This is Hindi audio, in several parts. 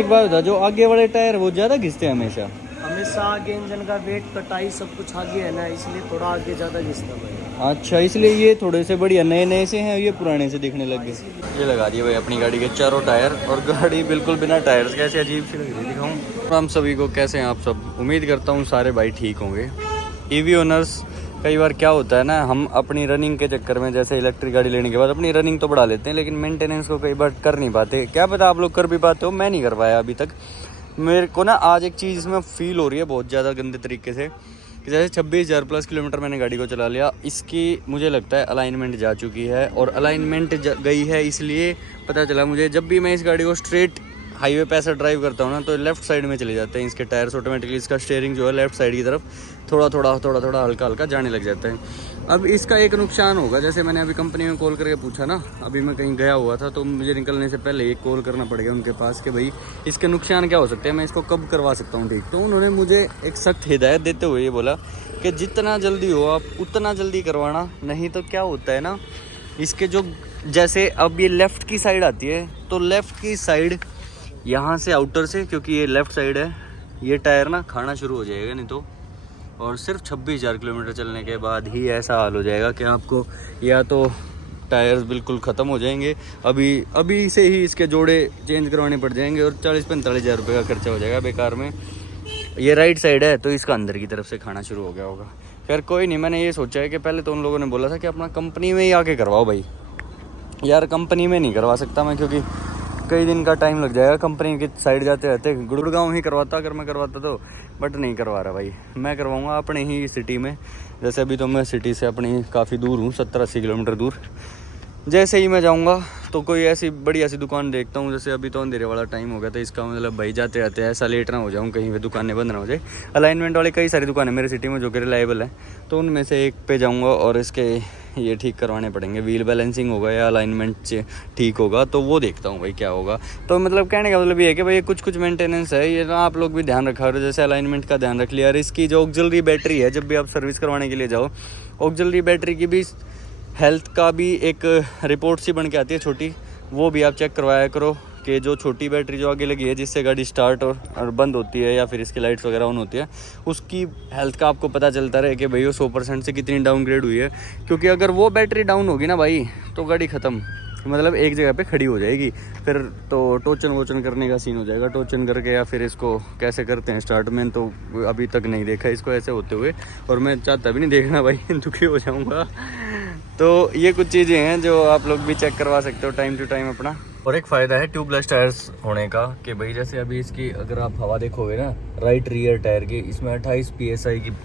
एक बात बता, जो आगे वाले टायर वो ज़्यादा घिसते हैं हमेशा। हमेशा आगे इंजन का वेट कटाई सब कुछ आगे है ना, इसलिए थोड़ा आगे ज़्यादा घिसता भाई। अच्छा, इसलिए ये थोड़े से बढ़िया नए नए से हैं, ये पुराने से दिखने लग गए। ये लगा दिए भाई अपनी गाड़ी के चारों टायर, और गाड़ी बिल्कुल बिना टायर्स कैसे अजीब सी लग रही है, दिखाऊँ हम सभी को। कैसे हैं आप सब? उम्मीद करता हूँ सारे भाई ठीक होंगे। ईवी ओनर्स, कई बार क्या होता है ना, हम अपनी रनिंग के चक्कर में जैसे इलेक्ट्रिक गाड़ी लेने के बाद अपनी रनिंग तो बढ़ा लेते हैं, लेकिन मेंटेनेंस को कई बार कर नहीं पाते। क्या पता आप लोग कर भी पाते हो, मैं नहीं कर पाया अभी तक। मेरे को ना आज एक चीज़ इसमें फील हो रही है बहुत ज़्यादा गंदे तरीके से, कि जैसे 26,000 प्लस किलोमीटर मैंने गाड़ी को चला लिया, इसकी मुझे लगता है अलाइनमेंट जा चुकी है। और अलाइनमेंट गई है इसलिए पता चला मुझे, जब भी मैं इस गाड़ी को स्ट्रेट हाईवे पे ऐसा ड्राइव करता हूँ ना, तो लेफ्ट साइड में चले जाते हैं इसके टायर्स ऑटोमेटिकली। इसका स्टीयरिंग जो है लेफ्ट साइड की तरफ थोड़ा थोड़ा हल्का हल्का जाने लग जाता है। अब इसका एक नुकसान होगा, जैसे मैंने अभी कंपनी में कॉल करके पूछा ना, अभी मैं कहीं गया हुआ था तो मुझे निकलने से पहले एक कॉल करना पड़ेगा उनके पास कि भाई इसके नुकसान क्या हो सकते हैं, मैं इसको कब करवा सकता हूँ ठीक। तो उन्होंने मुझे एक सख्त हिदायत देते हुए ये बोला कि जितना जल्दी हो आप उतना जल्दी करवाना, नहीं तो क्या होता है ना, इसके जो जैसे अब ये लेफ़्ट की साइड आती है, तो लेफ़्ट की साइड यहाँ से आउटर से, क्योंकि ये लेफ़्ट साइड है, ये टायर ना खाना शुरू हो जाएगा नहीं तो। और सिर्फ 26,000 किलोमीटर चलने के बाद ही ऐसा हाल हो जाएगा कि आपको या तो टायर्स बिल्कुल ख़त्म हो जाएंगे, अभी से ही इसके जोड़े चेंज करवाने पड़ जाएंगे, और 40-45 हज़ार रुपये का खर्चा हो जाएगा बेकार में। ये राइट साइड है तो इसका अंदर की तरफ से खाना शुरू हो गया होगा। खैर कोई नहीं, मैंने ये सोचा है कि पहले तो उन लोगों ने बोला था कि अपना कंपनी में ही आके करवाओ भाई। यार कंपनी में नहीं करवा सकता मैं, क्योंकि कई दिन का टाइम लग जाएगा कंपनी की साइड जाते रहते। गुड़गांव ही करवाता अगर मैं करवाता तो, बट नहीं करवा रहा भाई। मैं करवाऊंगा अपने ही सिटी में। जैसे अभी तो मैं सिटी से अपनी काफ़ी दूर हूँ, 70-80 किलोमीटर दूर। जैसे ही मैं जाऊंगा तो कोई ऐसी बढ़िया सी दुकान देखता हूँ। जैसे अभी तो अंधेरे वाला टाइम हो गया, तो इसका मतलब भाई जाते जाते ऐसा लेट ना हो जाऊँ कहीं पे दुकानें बंद ना हो जाए। अलाइनमेंट वाले कई सारी दुकानें मेरे सिटी में जो कि रिलायबल है, तो उनमें से एक पे जाऊँगा और इसके ये ठीक करवाने पड़ेंगे। व्हील बैलेंसिंग होगा या अलाइनमेंट से ठीक होगा, तो वो देखता हूँ भाई क्या होगा। तो मतलब कहने का मतलब ये है कि भाई कुछ मेंटेनेंस है, ये ना आप लोग भी ध्यान रखा करो। जैसे अलाइनमेंट का ध्यान रख लिया, और इसकी जो ऑक्सिलरी बैटरी है, जब भी आप सर्विस करवाने के लिए जाओ, ऑक्सिलरी बैटरी की भी हेल्थ का भी एक रिपोर्ट सी बन के आती है छोटी, वो भी आप चेक करवाया करो कि जो छोटी बैटरी जो आगे लगी है, जिससे गाड़ी स्टार्ट और बंद होती है या फिर इसकी लाइट्स वगैरह ऑन होती है, उसकी हेल्थ का आपको पता चलता रहे कि भाई वो 100% से कितनी डाउनग्रेड हुई है। क्योंकि अगर वो बैटरी डाउन होगी ना भाई, तो गाड़ी ख़त्म, मतलब एक जगह पे खड़ी हो जाएगी। फिर तो टोचन वोचन करने का सीन हो जाएगा। टोचन करके या फिर इसको कैसे करते हैं स्टार्ट में, तो अभी तक नहीं देखा इसको ऐसे होते हुए, और मैं चाहता भी नहीं देखना भाई, दुखी हो जाऊँगा। तो ये कुछ चीज़ें हैं जो आप लोग भी चेक करवा सकते हो टाइम टू टाइम अपना। और एक फ़ायदा है ट्यूबलेस टायर्स होने का कि भाई जैसे अभी इसकी अगर आप हवा देखोगे ना, राइट रियर टायर की, इसमें 28 PSI की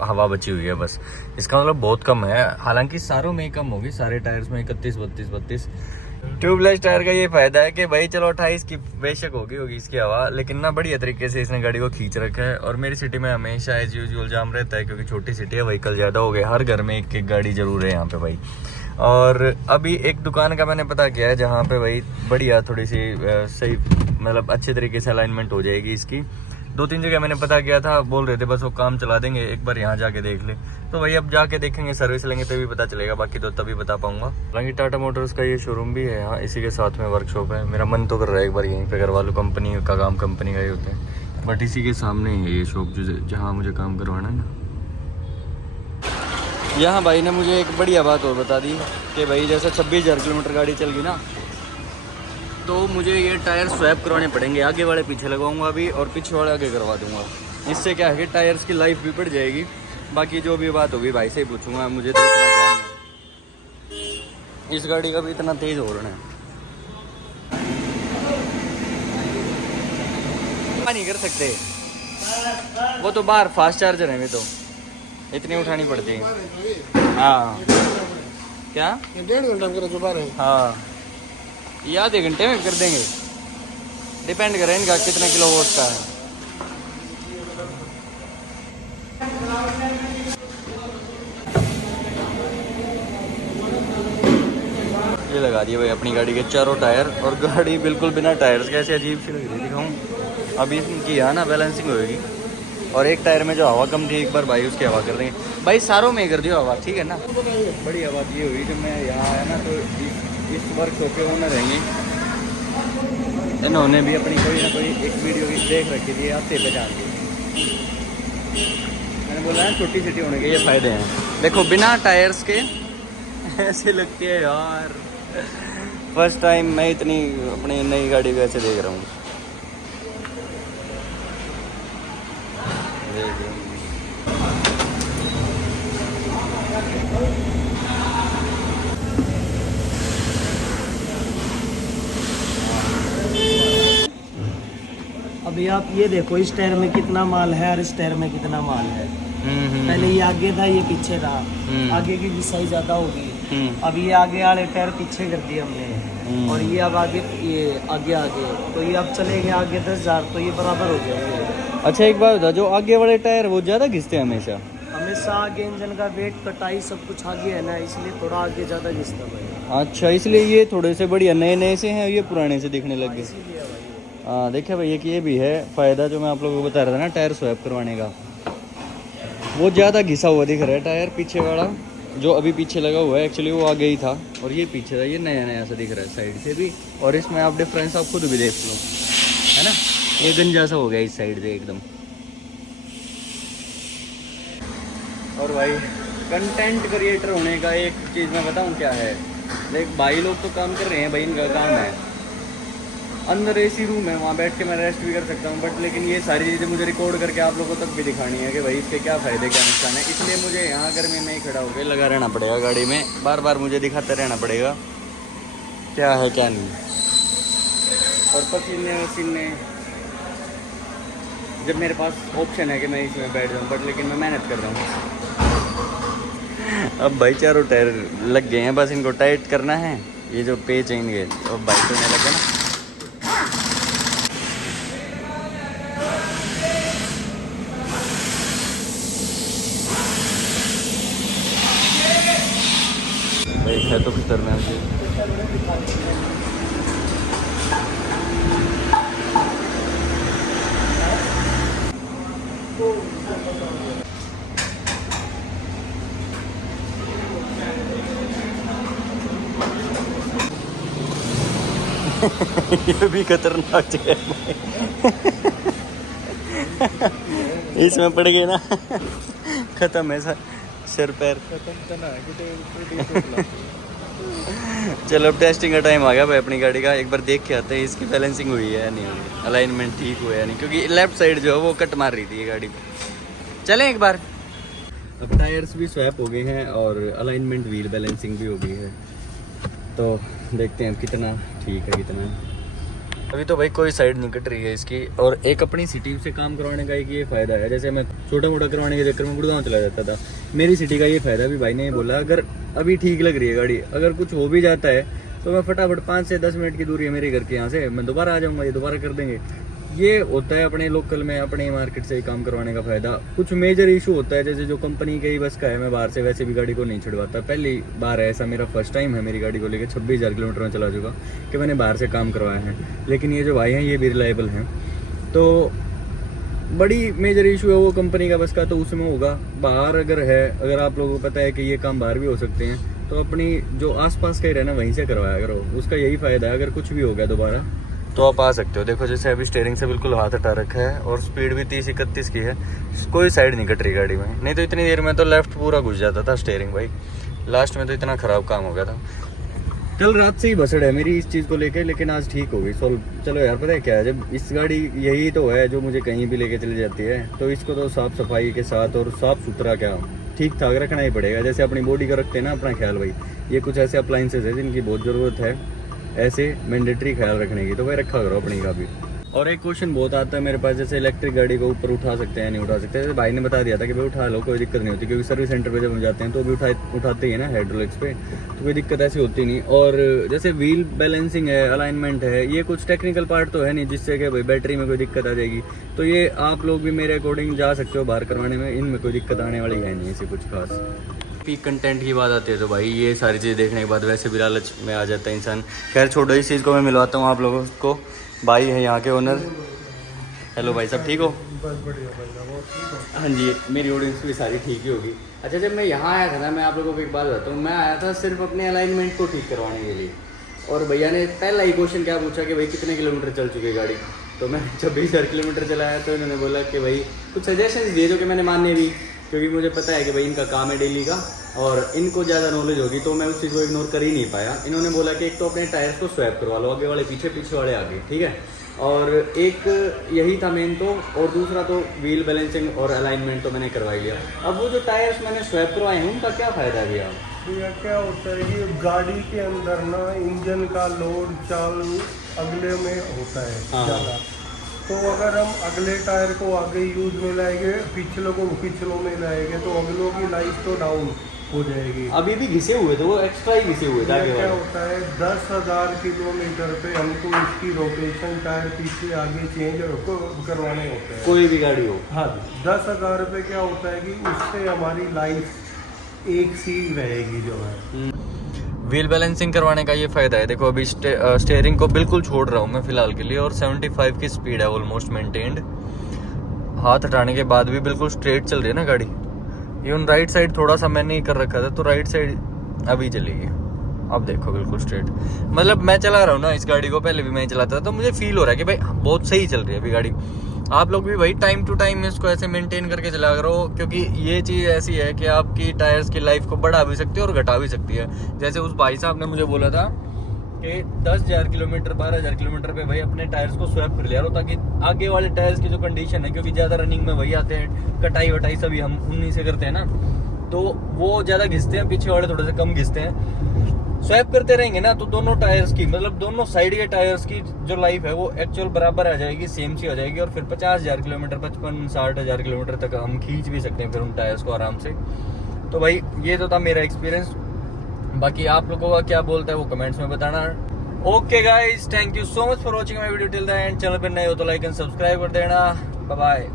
हवा बची हुई है बस। इसका मतलब बहुत कम है, हालांकि सारों में ही कम होगी, सारे टायर्स में 31-32-32। ट्यूबलेस टायर का ये फायदा है कि भाई चलो 28 की बेशक होगी इसकी हवा, लेकिन ना बढ़िया तरीके से इसने गाड़ी को खींच रखा है। और मेरी सिटी में हमेशा एज यूजुअल जाम रहता है, क्योंकि छोटी सिटी है, व्हीकल ज़्यादा हो गए, हर घर में एक गाड़ी जरूर है यहाँ पे भाई। और अभी एक दुकान का मैंने पता किया है जहाँ पे भाई बढ़िया थोड़ी सी सही, मतलब अच्छे तरीके से अलाइनमेंट हो जाएगी इसकी। 2-3 जगह मैंने पता किया था, बोल रहे थे बस वो काम चला देंगे, एक बार यहाँ जाके देख ले। तो भाई अब जाके देखेंगे, सर्विस लेंगे तभी पता चलेगा, बाकी तो तभी बता पाऊंगा। हालांकि टाटा मोटर्स का ये शोरूम भी है यहाँ, इसी के साथ में वर्कशॉप है। मेरा मन तो कर रहा है एक बार यहीं पे करवा लूँ, कंपनी का काम कंपनी का ही होता है, बट इसी के सामने है ये शॉप जहाँ मुझे काम करवाना है ना। यहाँ भाई ने मुझे एक बढ़िया बात और बता दी कि भाई जैसे 26,000 किलोमीटर गाड़ी चल गई ना, तो मुझे ये टायर स्वैप करवाने पड़ेंगे। आगे वाले पीछे लगवाऊंगा अभी, और पीछे वाले आगे करवा दूंगा। इससे क्या है कि टायर्स की लाइफ भी बढ़ जाएगी। बाकी जो भी बात होगी भाई से ही पूछूंगा, मुझे तो इतना ज्ञान है। इस गाड़ी का भी इतना तेज हो रहा है, नहीं कर सकते वो तो बाहर फास्ट चार्जर है, वे तो इतनी उठानी पड़ती है। हाँ क्या 1.5 घंटा का जो बार है, हाँ ये आधे घंटे में कर देंगे, डिपेंड करें इनका कितने किलोवाट का है। ये लगा दिए भाई अपनी गाड़ी के चारों टायर, और गाड़ी बिल्कुल बिना टायर्स कैसे अजीब सी लग रही है, दिखाऊँ। अभी इनकी यहाँ ना बैलेंसिंग होएगी, और एक टायर में जो हवा कम थी, एक बार भाई उसकी हवा कर देंगे। भाई सारों में कर दियो हवा, ठीक है ना। बढ़िया बात ये हुई जब मैं यहाँ आया ना, तो इस वर्कशॉप के ओनर रहेंगे, इन्होंने भी अपनी कोई ना कोई एक वीडियो की देख रखी थी, आते पहचान ली। मैंने बोला है छोटी सिटी होने के ये फ़ायदे हैं। देखो बिना टायर्स के ऐसे लगती है यार, फर्स्ट टाइम मैं इतनी अपनी नई गाड़ी को ऐसे देख रहा हूँ। अभी आप ये देखो इस टायर में कितना माल है और इस टायर में कितना माल है। पहले ये आगे था, ये पीछे था। आगे की घिसाई ज्यादा होगी। अब ये आगे वाले टायर पीछे कर दिए हमने, और ये अब आगे, ये आगे तो ये अब चलेंगे आगे 10,000, तो ये बराबर हो जाएंगे। अच्छा एक बात बता, जो आगे वाले टायर वो ज़्यादा घिसते हैं हमेशा? हमेशा आगे इंजन का वेट, कटाई सब कुछ आगे है ना, इसलिए थोड़ा आगे ज्यादा घिसता भाई। अच्छा, इसलिए ये थोड़े से बढ़िया नए नए से हैं, ये पुराने से दिखने लग गए। इसीलिए भाई। हाँ देखिए भैया कि ये भी है फ़ायदा जो मैं आप लोगों को बता रहा था ना, टायर स्वैप करवाने का। वो ज़्यादा घिसा हुआ दिख रहा है टायर, पीछे वाला जो अभी पीछे लगा हुआ है एक्चुअली वो आगे ही था, और ये पीछे था, ये नया नया सा दिख रहा है साइड से भी। और इसमें आप डिफरेंस आप खुद भी देख लो, है ना, ये गंजा सा हो गया इस साइड से एकदम। और भाई कंटेंट क्रिएटर होने का एक चीज़ मैं बताऊँ क्या है, देख भाई लोग तो काम कर रहे हैं, भाई इनका काम है, अंदर एसी रूम है, वहाँ बैठ के मैं रेस्ट भी कर सकता हूँ, बट लेकिन ये सारी चीज़ें मुझे रिकॉर्ड करके आप लोगों तक भी दिखानी है कि भाई इसके क्या फ़ायदे क्या नुकसान है। इसलिए मुझे यहाँ गर्मी में ही खड़ा होकर लगा रहना पड़ेगा गाड़ी में, बार बार मुझे दिखाते रहना पड़ेगा क्या है क्या नहीं। और पसीने वसीने, जब मेरे पास ऑप्शन है कि मैं इसमें बैठ जाऊँ, बट लेकिन मैं मेहनत कर रहा हूँ। अब भाई चारों टायर लग गए हैं, बस इनको टाइट करना है, ये जो पेच है इनके, अब बाइक होने लगे ना। है तो खतरनाक है। ये भी खतरनाक जगह है। इसमें पड़ गए ना, खत्म है सर पैर। चलो अब टेस्टिंग का टाइम आ गया भाई अपनी गाड़ी का, एक बार देख के आते हैं इसकी बैलेंसिंग हुई है या नहीं हुई, अलाइनमेंट ठीक हुआ है नहीं, क्योंकि लेफ्ट साइड जो है वो कट मार रही थी ये गाड़ी पे। चलें एक बार। अब टायर्स भी स्वैप हो गए हैं और अलाइनमेंट व्हील बैलेंसिंग भी हो गई है, तो देखते हैं कितना ठीक है कितना। अभी तो भाई कोई साइड नहीं कट रही है इसकी, और एक अपनी सिटी से काम करवाने का एक ये फ़ायदा है, जैसे मैं छोटा मोटा करवाने के चक्कर में गुड़गांव चला जाता था, मेरी सिटी का ये फ़ायदा भी भाई ने ये बोला, अगर अभी ठीक लग रही है गाड़ी, अगर कुछ हो भी जाता है तो मैं फटाफट 5 से 10 मिनट की दूरी है मेरे घर के यहाँ से, मैं दोबारा आ जाऊँगा, ये दोबारा कर देंगे। ये होता है अपने लोकल में, अपने मार्केट से ही काम करवाने का फ़ायदा। कुछ मेजर इशू होता है, जैसे जो कंपनी के ही बस का है, मैं बाहर से वैसे भी गाड़ी को नहीं छुड़वाता। पहली बार है ऐसा, मेरा फर्स्ट टाइम है मेरी गाड़ी को लेकर 26,000 किलोमीटर में चला चुका कि मैंने बाहर से काम करवाया है। लेकिन ये जो भाई हैं ये भी रिलायबल हैं, तो बड़ी मेजर इशू है वो कंपनी का बस का, तो उसमें होगा। बाहर अगर है, अगर आप लोगों को पता है कि ये काम बाहर भी हो सकते हैं, तो अपनी जो आसपास का ही रहना वहीं से करवाया करो, उसका यही फ़ायदा है। अगर कुछ भी हो गया दोबारा तो आप आ सकते हो। देखो जैसे अभी स्टीयरिंग से बिल्कुल हाथ हटा रखा है, और स्पीड भी 30-31 की है, कोई साइड नहीं कट रही गाड़ी में। नहीं तो इतनी देर में तो लेफ्ट पूरा घुस जाता था स्टीयरिंग भाई, लास्ट में तो इतना ख़राब काम हो गया था। कल रात से ही भसड़ है मेरी इस चीज़ को लेकर, लेकिन आज ठीक हो गई सॉल्व। चलो यार पता है क्या है, जब इस गाड़ी यही तो है जो मुझे कहीं भी लेके चली जाती है, तो इसको तो साफ़ सफाई के साथ और साफ़ सुथरा क्या ठीक ठाक रखना ही पड़ेगा। जैसे अपनी बॉडी का रखते हैं ना अपना ख्याल भाई, ये कुछ ऐसे अप्लाइंसेज है जिनकी बहुत ज़रूरत है ऐसे मैंडेटरी ख्याल रखने की, तो भाई रखा करो अपनी का भी। और एक क्वेश्चन बहुत आता है मेरे पास, जैसे इलेक्ट्रिक गाड़ी को ऊपर उठा सकते हैं नहीं उठा सकते। जैसे भाई ने बता दिया था कि भाई उठा लो, कोई दिक्कत नहीं होती, क्योंकि सर्विस सेंटर पे जब हम जाते हैं तो भी उठाते ही है ना हाइड्रोलिक्स पे, तो कोई दिक्कत ऐसी होती नहीं। और जैसे व्हील बैलेंसिंग है, अलाइनमेंट है, ये कुछ टेक्निकल पार्ट तो है नहीं जिससे कि भाई बैटरी में कोई दिक्कत आ जाएगी, तो ये आप लोग भी मेरे अकॉर्डिंग जा सकते हो बाहर करवाने में, इनमें कोई दिक्कत आने वाली है नहीं ऐसी कुछ खास। पीक कंटेंट की बात आती है तो भाई ये सारी चीज़ देखने के बाद वैसे भी लालच में आ जाता है इंसान। खैर छोड़ो, इस चीज़ को मैं मिलवाता हूँ आप लोगों को। भाई है यहाँ के ओनर। हेलो भाई साहब, ठीक हो? बस बढ़िया भाई। हाँ जी, मेरी ऑडियंस भी सारी ठीक ही होगी। अच्छा, जब मैं यहाँ आया था ना, मैं आप लोगों को एक बात बताता हूँ, मैं आया था सिर्फ अपने अलाइनमेंट को ठीक करवाने के लिए, और भैया ने पहला ही क्वेश्चन क्या पूछा कि भाई कितने किलोमीटर चल चुकी है गाड़ी। तो मैं 26,000 किलोमीटर चलाया। तो इन्होंने बोला कि भाई कुछ सजेशंस दिए जो कि मैंने माने भी, क्योंकि मुझे पता है कि भाई इनका काम है डेली का और इनको ज़्यादा नॉलेज होगी, तो मैं उस चीज़ को इग्नोर कर ही नहीं पाया। इन्होंने बोला कि एक तो अपने टायर्स को स्वैप करवा लो, आगे वाले पीछे, पीछे वाले आगे, ठीक है। और एक यही था मेन तो, और दूसरा तो व्हील बैलेंसिंग और अलाइनमेंट तो मैंने करवा ही लिया। अब वो जो टायर्स मैंने स्वैप करवाए हैं उनका क्या फ़ायदा है भैया? भैया क्या होता है कि गाड़ी के अंदर ना इंजन का लोड चालू अगले में होता है हाँ। ज़्यादा। तो अगर हम अगले टायर को आगे यूज में लाएंगे, पिछलों को पिछलों में लाएंगे, तो अगलों की लाइफ तो डाउन हो जाएगी। अभी भी घिसे हुए थे वो, एक्स्ट्रा ही घिसे हुए थे आगे क्या वाले। होता है 10,000 किलोमीटर पे हमको इसकी रोटेशन टायर पीछे आगे चेंज करवाने होते हैं, कोई भी गाड़ी हो। हाँ जी। 10,000 रुपये क्या होता है कि उससे हमारी लाइफ एक सी रहेगी जो है। व्हील बैलेंसिंग करवाने का ये फ़ायदा है। देखो अभी स्टेयरिंग को बिल्कुल छोड़ रहा हूँ मैं फ़िलहाल के लिए, और 75 की स्पीड है ऑलमोस्ट मेंटेन्ड। हाथ हटाने के बाद भी बिल्कुल स्ट्रेट चल रही है ना गाड़ी। इवन राइट साइड थोड़ा सा मैंने ही कर रखा था, तो राइट साइड अभी चलेगी। अब देखो बिल्कुल स्ट्रेट। मतलब मैं चला रहा हूँ ना इस गाड़ी को, पहले भी मैं चलाता था, तो मुझे फील हो रहा है कि भाई बहुत सही चल रही है अभी गाड़ी। आप लोग भी भाई टाइम टू टाइम इसको ऐसे मेंटेन करके चला करो, क्योंकि ये चीज़ ऐसी है कि आपकी टायर्स की लाइफ को बढ़ा भी सकती है और घटा भी सकती है। जैसे उस भाई साहब ने मुझे बोला था कि 10,000 किलोमीटर 12,000 किलोमीटर पे भाई अपने टायर्स को स्वैप कर लिया, ताकि आगे वाले टायर्स की जो कंडीशन है, क्योंकि ज़्यादा रनिंग में वही आते हैं, कटाई वटाई सभी हम उन्हीं से करते हैं ना, तो वो ज़्यादा घिसते हैं, पीछे वाले थोड़े से कम घिसते हैं। स्वैप करते रहेंगे ना तो दोनों टायर्स की, मतलब दोनों साइड के टायर्स की जो लाइफ है वो एक्चुअल बराबर आ जाएगी, सेम सी हो जाएगी। और फिर 50,000 किलोमीटर 55-60,000 किलोमीटर तक हम खींच भी सकते हैं फिर उन टायर्स को आराम से। तो भाई ये तो था मेरा एक्सपीरियंस। बाकी आप लोगों का क्या बोलता है वो कमेंट्स में बताना। Okay guys, thank you so much for watching my video till the end. Channel पर नए हो तो लाइक एंड सब्सक्राइब कर देना। Bye bye.